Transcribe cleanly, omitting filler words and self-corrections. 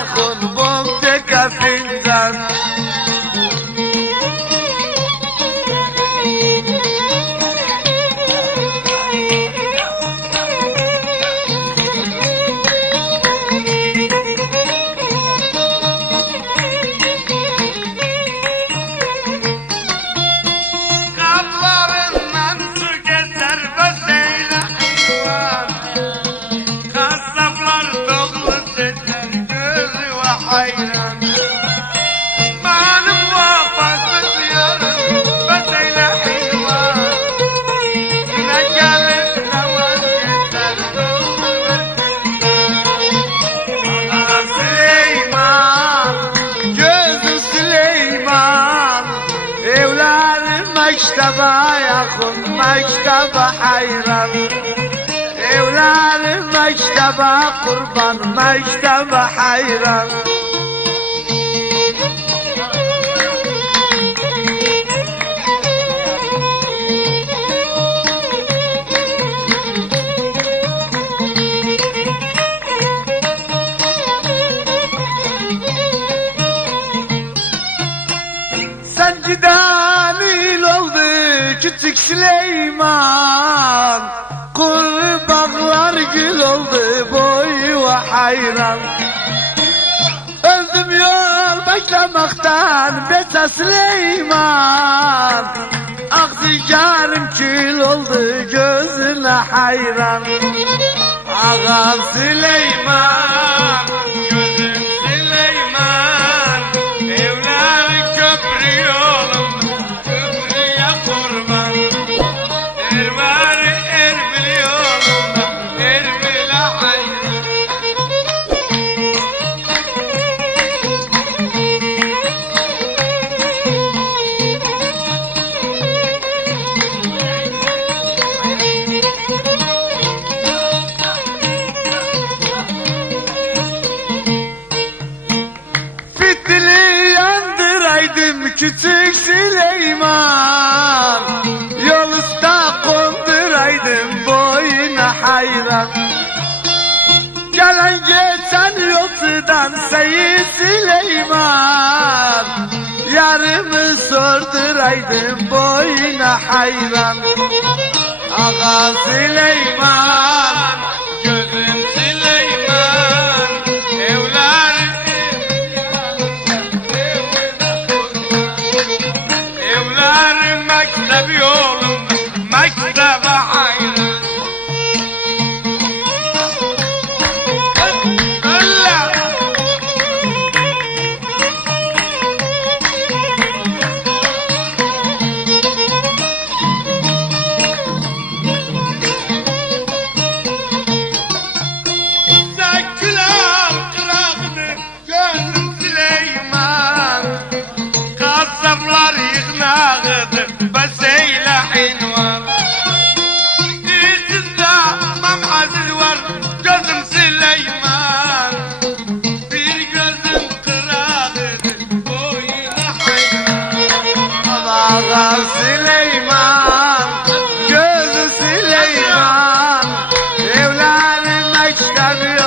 yakın bumteka fincan. Kaplarından su keser bezeyle hayvan. Kasaplar dolu seçer gözü ve hayran. Benim vafasız yarım bezeyle hayvan. Ne gelir ne vazgeçer dolu Ağa Süleyman, gözü Süleyman, evleri mektaba yakın, mektaba hayran. Evleri mektaba kurban, mektaba hayran. Sen giden il oldu küçük Süleyman, kurbağalar gül oldu boyu ve hayran. Öldüm yol beklemekten bese Süleyman, akzigarım kül oldu gözüne hayran. Ağam Süleyman, gözüm Süleyman. Evler köprü yolum, köprüye kurban. Ervar Erbil yolunda, Erbil'e hayran. fitili yandıraydım küçük Süleyman, yol usta konduraydım boyuna hayran. Gelen geçen yolcudan Seyyid Süleyman, yarımı sorduraydım boyuna hayran. Ağa Süleyman, Gözüm Süleyman. Evler evler mektep yolunda, mektebe hayran. Öyle. Seküler kırağını gözüm Süleyman. Kasaplar yıknağıdır bezeyle invan. İçinde mamazı var gözüm Süleyman. Bir gözüm kırağıdır boyuna hayran. Ağa Süleyman, gözü Süleyman, evleri mektep